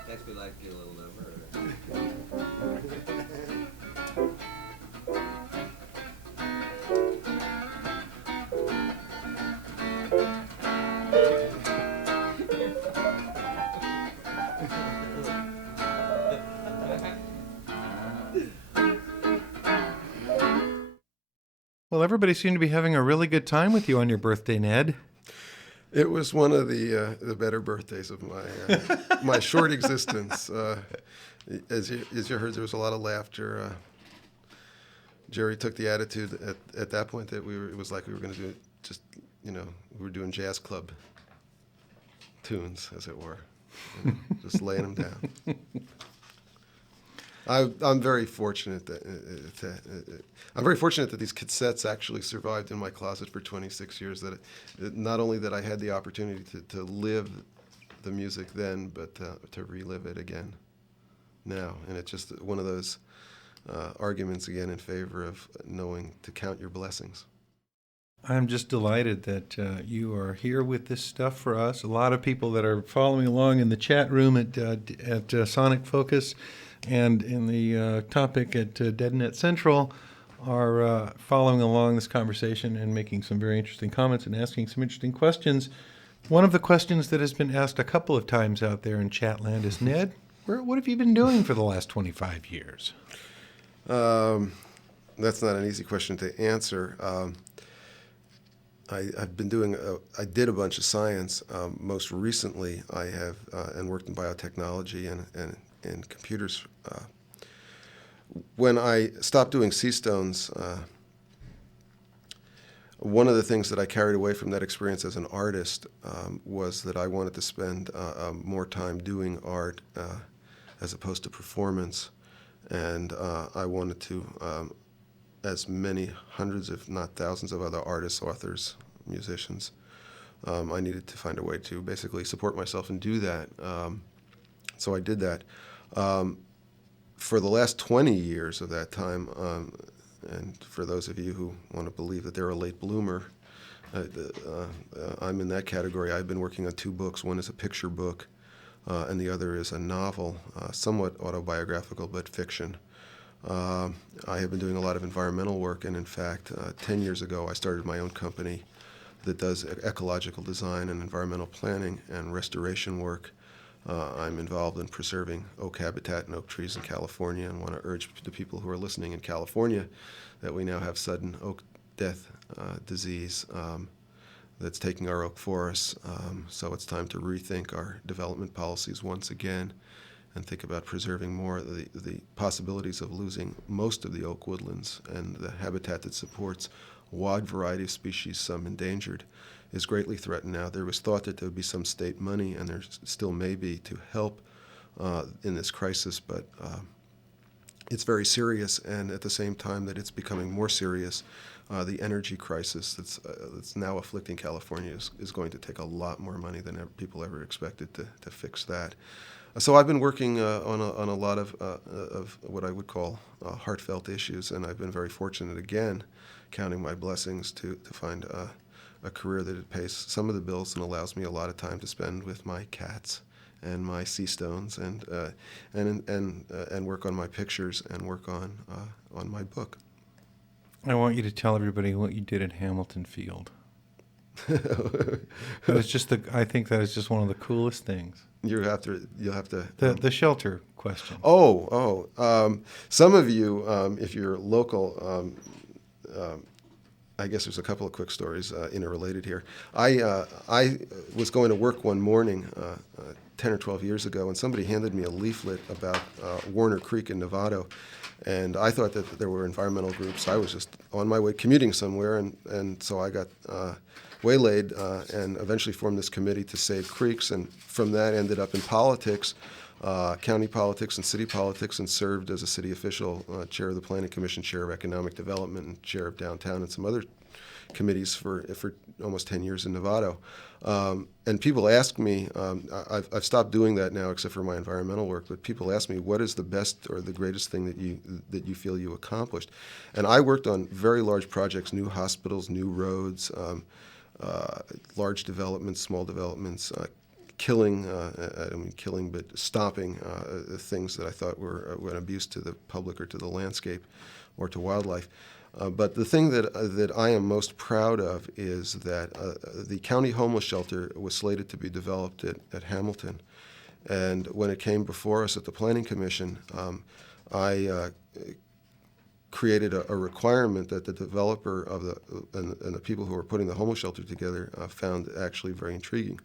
next we'd like to get a little number. Well, everybody seemed to be having a really good time with you on your birthday, Ned. It was one of the better birthdays of my my short existence. As you heard, there was a lot of laughter. Jerry took the attitude at that point that it was like we were going to do just, we were doing jazz club tunes, as it were, just laying them down. I'm very fortunate that these cassettes actually survived in my closet for 26 years. That not only that I had the opportunity to live the music then, but to relive it again now. And it's just one of those arguments again in favor of knowing to count your blessings. I'm just delighted that you are here with this stuff for us. A lot of people that are following along in the chat room at Sonic Focus and in the topic at DeadNet Central are following along this conversation and making some very interesting comments and asking some interesting questions. One of the questions that has been asked a couple of times out there in Chatland is, Ned, what have you been doing for the last 25 years? That's not an easy question to answer. I've been doing, I did a bunch of science. Most recently, I have and worked in biotechnology and computers. When I stopped doing Seastones, one of the things that I carried away from that experience as an artist was that I wanted to spend more time doing art as opposed to performance. And I wanted to, as many hundreds, if not thousands of other artists, authors, musicians, I needed to find a way to basically support myself and do that. So I did that. For the last 20 years of that time, and for those of you who want to believe that they're a late bloomer, I'm in that category. I've been working on 2 books. One is a picture book, and the other is a novel, somewhat autobiographical, but fiction. I have been doing a lot of environmental work, and in fact, 10 years ago, I started my own company that does ecological design and environmental planning and restoration work. I'm involved in preserving oak habitat and oak trees in California, and want to urge the people who are listening in California that we now have sudden oak death disease that's taking our oak forests. So it's time to rethink our development policies once again and think about preserving more. The possibilities of losing most of the oak woodlands and the habitat that supports a wide variety of species, some endangered, is greatly threatened now. There was thought that there would be some state money, and there still may be, to help in this crisis, but it's very serious, and at the same time that it's becoming more serious, the energy crisis that's now afflicting California is going to take a lot more money than people ever expected to fix that. So I've been working on a lot of what I would call heartfelt issues, and I've been very fortunate, again, counting my blessings, to find a career that pays some of the bills and allows me a lot of time to spend with my cats and my Seastones and work on my pictures and work on my book. I want you to tell everybody what you did at Hamilton Field. That was just I think that is just one of the coolest things. You'll have to. The shelter question. Some of you, if you're local, I guess there's a couple of quick stories interrelated here. I was going to work one morning 10 or 12 years ago, and somebody handed me a leaflet about Warner Creek in Novato, and I thought that there were environmental groups. I was just on my way commuting somewhere, and so I got waylaid and eventually formed this committee to save creeks, and from that ended up in politics, county politics and city politics, and served as a city official, chair of the Planning Commission, chair of Economic Development, and chair of Downtown, and some other committees for almost 10 years in Novato. And people ask me, I've stopped doing that now except for my environmental work, but people ask me, what is the best or the greatest thing that you feel you accomplished? And I worked on very large projects, new hospitals, new roads, large developments, small developments, killing, I don't mean killing, but stopping things that I thought were an abuse to the public or to the landscape or to wildlife. But the thing that I am most proud of is that the county homeless shelter was slated to be developed at Hamilton. And when it came before us at the Planning Commission, I created a requirement that the developer of and the people who were putting the homeless shelter together found actually very intriguing.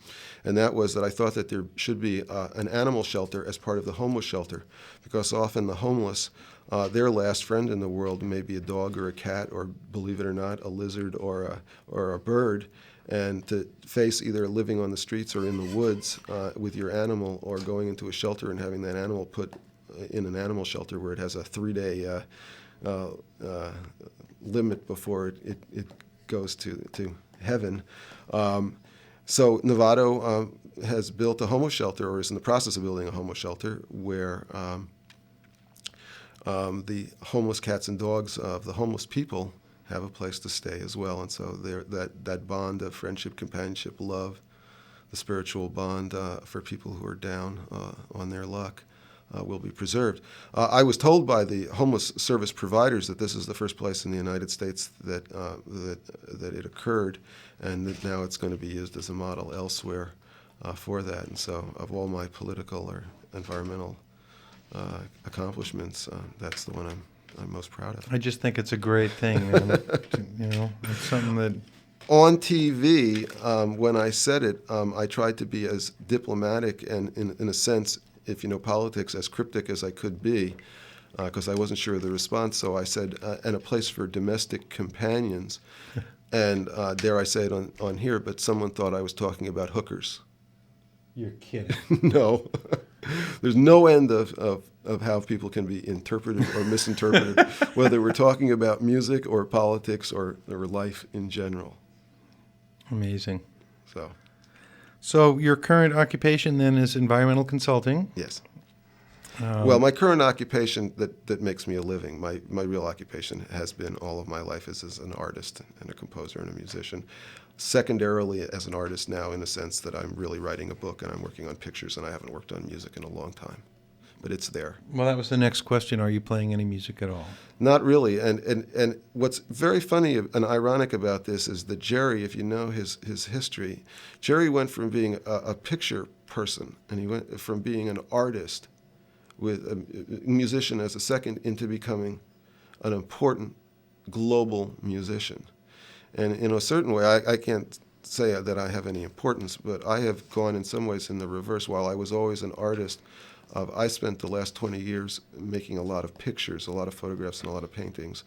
And that was that I thought that there should be an animal shelter as part of the homeless shelter, because often the homeless, their last friend in the world may be a dog or a cat or, believe it or not, a lizard or a bird. And to face either living on the streets or in the woods with your animal, or going into a shelter and having that animal put in an animal shelter where it has a 3-day limit before it goes to heaven. So Novato has built a homeless shelter, or is in the process of building a homeless shelter, where the homeless cats and dogs of the homeless people have a place to stay as well. And so that bond of friendship, companionship, love, the spiritual bond for people who are down on their luck will be preserved. I was told by the homeless service providers that this is the first place in the United States that it occurred, and that now it's going to be used as a model elsewhere for that. And so of all my political or environmental accomplishments, that's the one I'm most proud of. I just think it's a great thing. It's something that... On TV, when I said it, I tried to be as diplomatic and, in a sense, if you know politics, as cryptic as I could be, because I wasn't sure of the response. So I said, and a place for domestic companions. And dare I say it on here, but someone thought I was talking about hookers. You're kidding. No. There's no end of how people can be interpreted or misinterpreted, whether we're talking about music or politics or life in general. Amazing. So your current occupation then is environmental consulting? Yes. Well, my current occupation that makes me a living, my real occupation has been all of my life as an artist and a composer and a musician. Secondarily, as an artist now, in the sense that I'm really writing a book and I'm working on pictures, and I haven't worked on music in a long time. But it's there. Well, that was the next question. Are you playing any music at all? Not really. And what's very funny and ironic about this is that Jerry, if you know his history, Jerry went from being a picture person, and he went from being an artist with a musician as a second, into becoming an important global musician. And in a certain way, I can't say that I have any importance, but I have gone in some ways in the reverse. While I was always an artist, I spent the last 20 years making a lot of pictures, a lot of photographs, and a lot of paintings,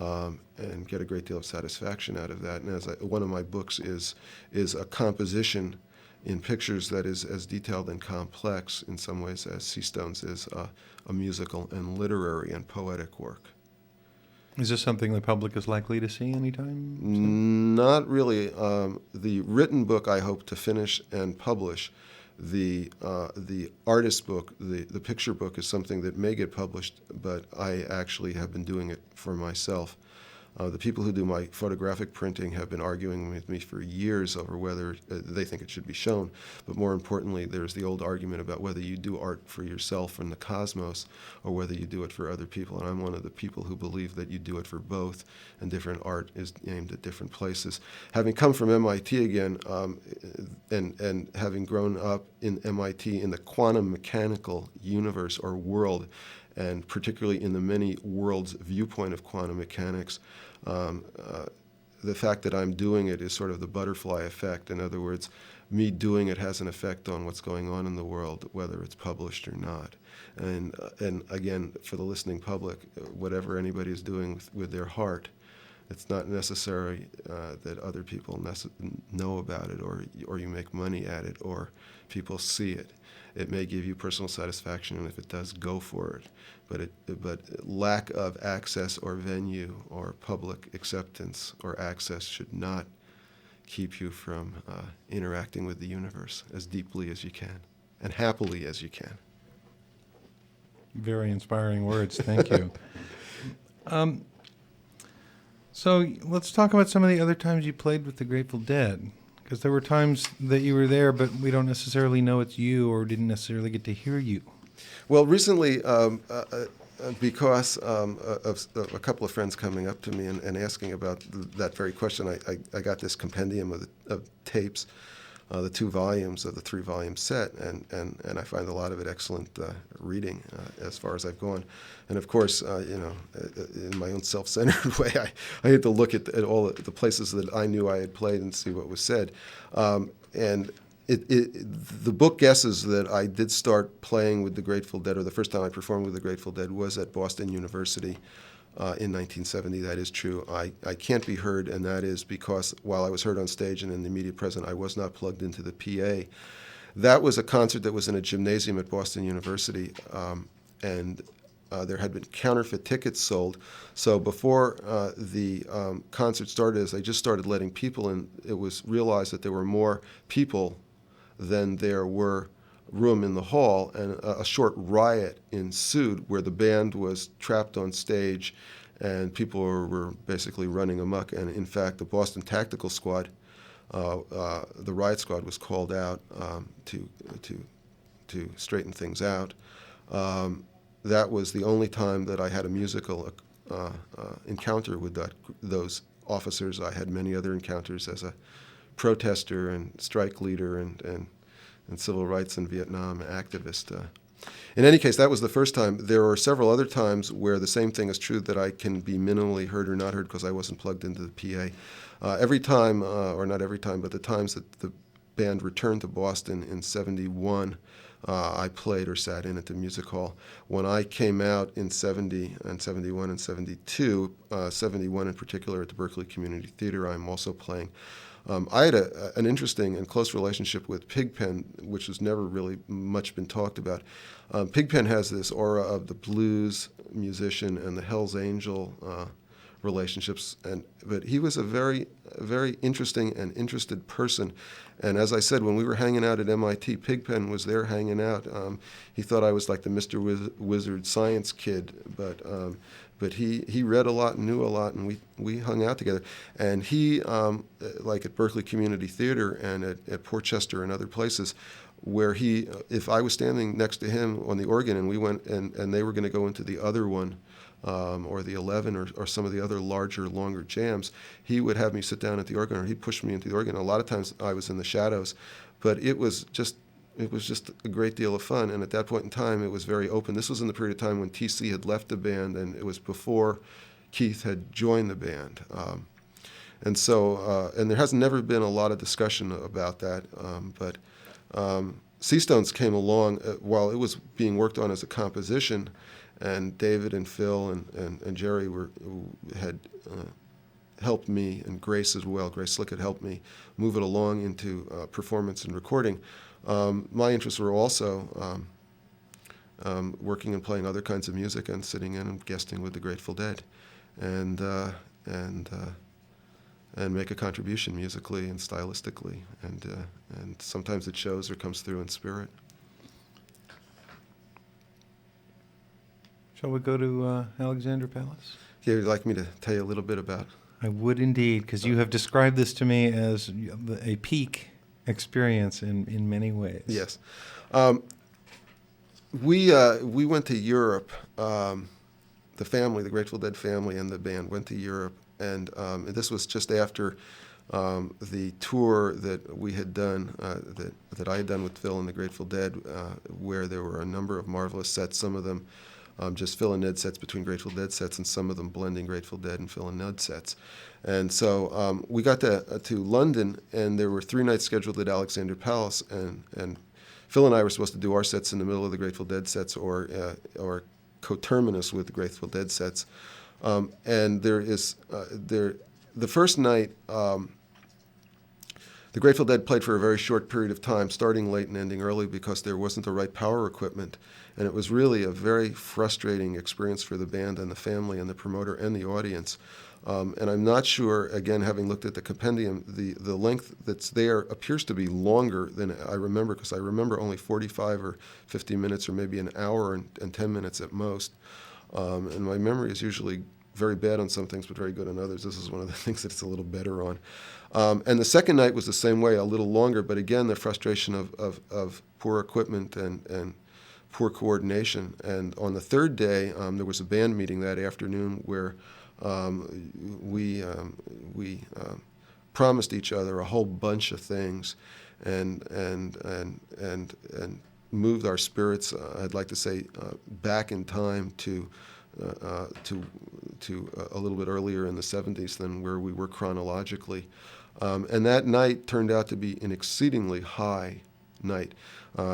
and get a great deal of satisfaction out of that. And one of my books is a composition in pictures that is as detailed and complex in some ways as Seastones is a musical and literary and poetic work. Is this something the public is likely to see anytime soon? Not really. The written book I hope to finish and publish. The artist book, the picture book, is something that may get published, but I actually have been doing it for myself. The people who do my photographic printing have been arguing with me for years over whether they think it should be shown. But more importantly, there's the old argument about whether you do art for yourself and the cosmos or whether you do it for other people. And I'm one of the people who believe that you do it for both, and different art is aimed at different places. Having come from MIT again, and having grown up in MIT in the quantum mechanical universe or world, and particularly in the many worlds viewpoint of quantum mechanics, the fact that I'm doing it is sort of the butterfly effect. In other words, me doing it has an effect on what's going on in the world, whether it's published or not. And again, for the listening public, whatever anybody is doing with their heart, it's not necessary that other people know about it, or you make money at it, or people see it. It may give you personal satisfaction, and if it does, go for it. But lack of access or venue or public acceptance or access should not keep you from interacting with the universe as deeply as you can and happily as you can. Very inspiring words. Thank you. So let's talk about some of the other times you played with the Grateful Dead, because there were times that you were there, but we don't necessarily know it's you or didn't necessarily get to hear you. Well, recently, because of a couple of friends coming up to me and asking about that very question, I got this compendium of tapes, the 2 volumes of the 3-volume set, and I find a lot of it excellent reading as far as I've gone. And of course, in my own self-centered way, I had to look at all the places that I knew I had played and see what was said. And the book guesses that I did start playing with the Grateful Dead, or the first time I performed with the Grateful Dead was at Boston University in 1970. That is true. I can't be heard, and that is because while I was heard on stage and in the immediate present, I was not plugged into the PA. That was a concert that was in a gymnasium at Boston University, and there had been counterfeit tickets sold. So before the concert started, as I just started letting people in, it was realized that there were more people than there were room in the hall, and a short riot ensued where the band was trapped on stage and people were basically running amok. And in fact, the Boston Tactical Squad, the riot squad, was called out to straighten things out. That was the only time that I had a musical encounter with those officers. I had many other encounters as a protester and strike leader and civil rights and Vietnam activist. In any case, that was the first time. There are several other times where the same thing is true, that I can be minimally heard or not heard because I wasn't plugged into the PA. Every time, or not every time, but the times that the band returned to Boston in 71, I played or sat in at the music hall. When I came out in 70 and 71 and 72, 71 in particular at the Berkeley Community Theater, I'm also playing. I had an interesting and close relationship with Pigpen, which has never really much been talked about. Pigpen has this aura of the blues musician and the Hells Angel relationships, but he was a very interesting and interested person. And as I said, when we were hanging out at MIT, Pigpen was there hanging out. He thought I was like the Mr. Wizard science kid, but he read a lot and knew a lot, and we hung out together. And he, like at Berkeley Community Theater and at Portchester and other places, where if I was standing next to him on the organ and we went and they were going to go into the other one, or the 11 or some of the other larger, longer jams, he would have me sit down at the organ, or he'd push me into the organ. A lot of times I was in the shadows, but it was just a great deal of fun. And at that point in time, it was very open. This was in the period of time when TC had left the band, and it was before Keith had joined the band. And so, and there has never been a lot of discussion about that, but Seastones came along while it was being worked on as a composition, and David and Phil and Jerry had helped me, and Grace as well. Grace Slick had helped me move it along into performance and recording. My interests were also working and playing other kinds of music and sitting in and guesting with the Grateful Dead, and make a contribution musically and stylistically, and sometimes it shows or comes through in spirit. Shall we go to Alexander Palace? Yeah, you'd like me to tell you a little bit about? I would indeed, because you have described this to me as a peak experience in many ways. Yes. We went to Europe. The family, the Grateful Dead family and the band went to Europe, and this was just after the tour that we had done, that I had done with Phil and the Grateful Dead, where there were a number of marvelous sets, some of them just Phil and Ned sets between Grateful Dead sets, and some of them blending Grateful Dead and Phil and Ned sets. And so we got to London, and there were 3 nights scheduled at Alexander Palace, and Phil and I were supposed to do our sets in the middle of the Grateful Dead sets, or coterminous with the Grateful Dead sets. And the first night, the Grateful Dead played for a very short period of time, starting late and ending early, because there wasn't the right power equipment. And it was really a very frustrating experience for the band and the family and the promoter and the audience. And I'm not sure, again, having looked at the compendium, the length that's there appears to be longer than I remember, because I remember only 45 or 50 minutes, or maybe an hour and 10 minutes at most. And my memory is usually very bad on some things, but very good on others. This is one of the things that it's a little better on. And the second night was the same way, a little longer, but again, the frustration of poor equipment and poor coordination. And on the third day, there was a band meeting that afternoon where we promised each other a whole bunch of things, and moved our spirits. I'd like to say back in time to a little bit earlier in the 70s than where we were chronologically. And that night turned out to be an exceedingly high night.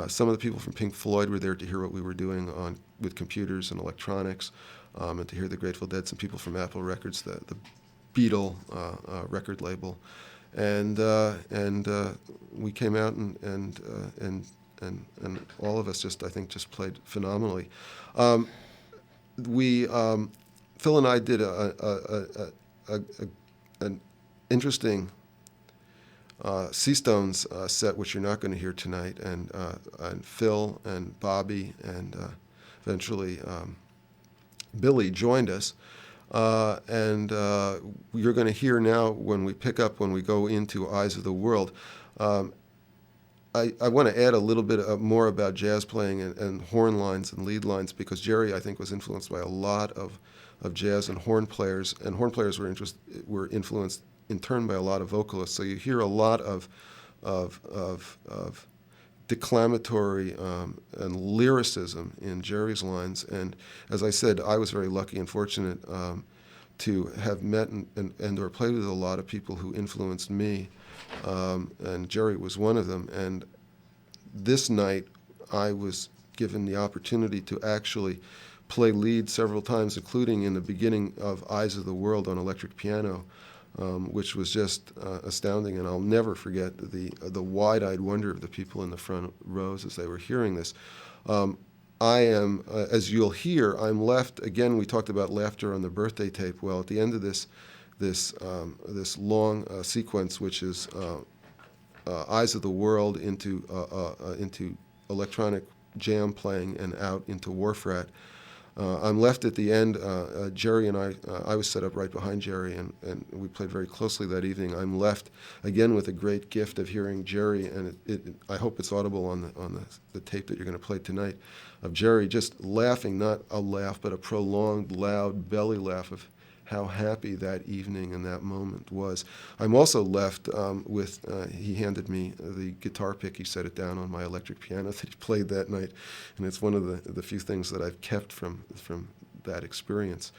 Some of the people from Pink Floyd were there to hear what we were doing with computers and electronics, and to hear the Grateful Dead. Some people from Apple Records, the Beatle record label, and we came out and all of us just, I think, just played phenomenally. Phil and I did an interesting Seastones set, which you're not going to hear tonight, and Phil and Bobby and eventually Billy joined us, and you're going to hear now when we go into Eyes of the World. I want to add a little bit more about jazz playing and horn lines and lead lines, because Jerry, I think, was influenced by a lot of jazz and horn players were influenced in turn by a lot of vocalists. So you hear a lot of declamatory and lyricism in Jerry's lines. And as I said, I was very lucky and fortunate to have met and or played with a lot of people who influenced me. And Jerry was one of them. And this night, I was given the opportunity to actually play lead several times, including in the beginning of Eyes of the World on electric piano, which was just astounding. And I'll never forget the wide-eyed wonder of the people in the front rows as they were hearing this. I am, as you'll hear, I'm left, again, we talked about laughter on the birthday tape. Well, at the end of this long sequence, which is Eyes of the World into electronic jam playing and out into Wharf-Rat. I'm left at the end. Jerry and I was set up right behind Jerry, and we played very closely that evening. I'm left again with a great gift of hearing Jerry, and I hope it's audible on the tape that you're going to play tonight, of Jerry just laughing, not a laugh, but a prolonged, loud belly laugh of how happy that evening and that moment was. I'm also left with, he handed me the guitar pick. He set it down on my electric piano that he played that night, and it's one of the few things that I've kept from that experience.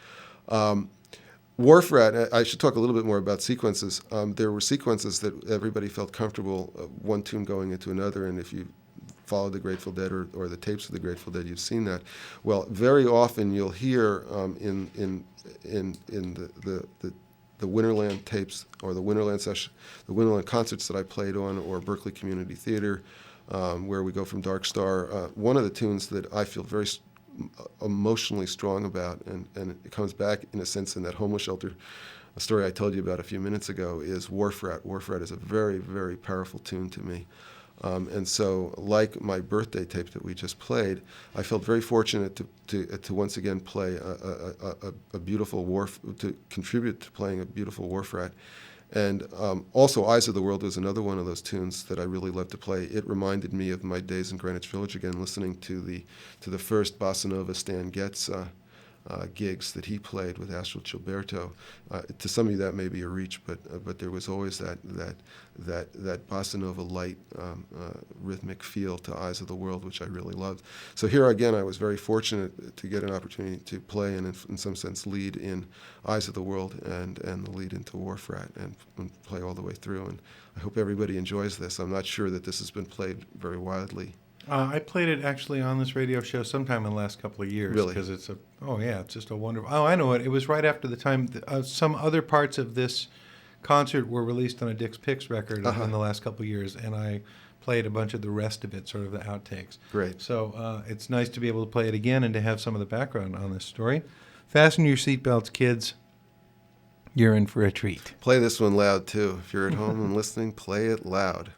Wharf-Rat, I should talk a little bit more about sequences. There were sequences that everybody felt comfortable, one tune going into another, and if you follow the Grateful Dead or the tapes of the Grateful Dead, you've seen that. Well, very often you'll hear in the Winterland tapes or the Winterland session, the Winterland concerts that I played on, or Berkeley Community Theater, where we go from Dark Star. One of the tunes that I feel very emotionally strong about, and it comes back in a sense in that homeless shelter story I told you about a few minutes ago, is Wharf-Rat. Wharf-Rat is a very, very powerful tune to me. And so, like my birthday tape that we just played, I felt very fortunate to once again play a beautiful to contribute to playing a beautiful Wharf-Rat. And also, Eyes of the World was another one of those tunes that I really loved to play. It reminded me of my days in Greenwich Village again, listening to the first Bossa Nova Stan Getz gigs that he played with Astral Gilberto. To some of you that may be a reach, but there was always that Bossa Nova light rhythmic feel to Eyes of the World, which I really loved. So here again, I was very fortunate to get an opportunity to play and in some sense lead in Eyes of the World and the lead into Wharf-Rat and play all the way through. And I hope everybody enjoys this. I'm not sure that this has been played very widely. I played it actually on this radio show sometime in the last couple of years. Really? Because it's it's just a wonderful. Oh, I know it. It was right after the time some other parts of this concert were released on a Dick's Picks record in the last couple of years, and I played a bunch of the rest of it, sort of the outtakes. Great. So it's nice to be able to play it again and to have some of the background on this story. Fasten your seatbelts, kids. You're in for a treat. Play this one loud too. If you're at home and listening, play it loud.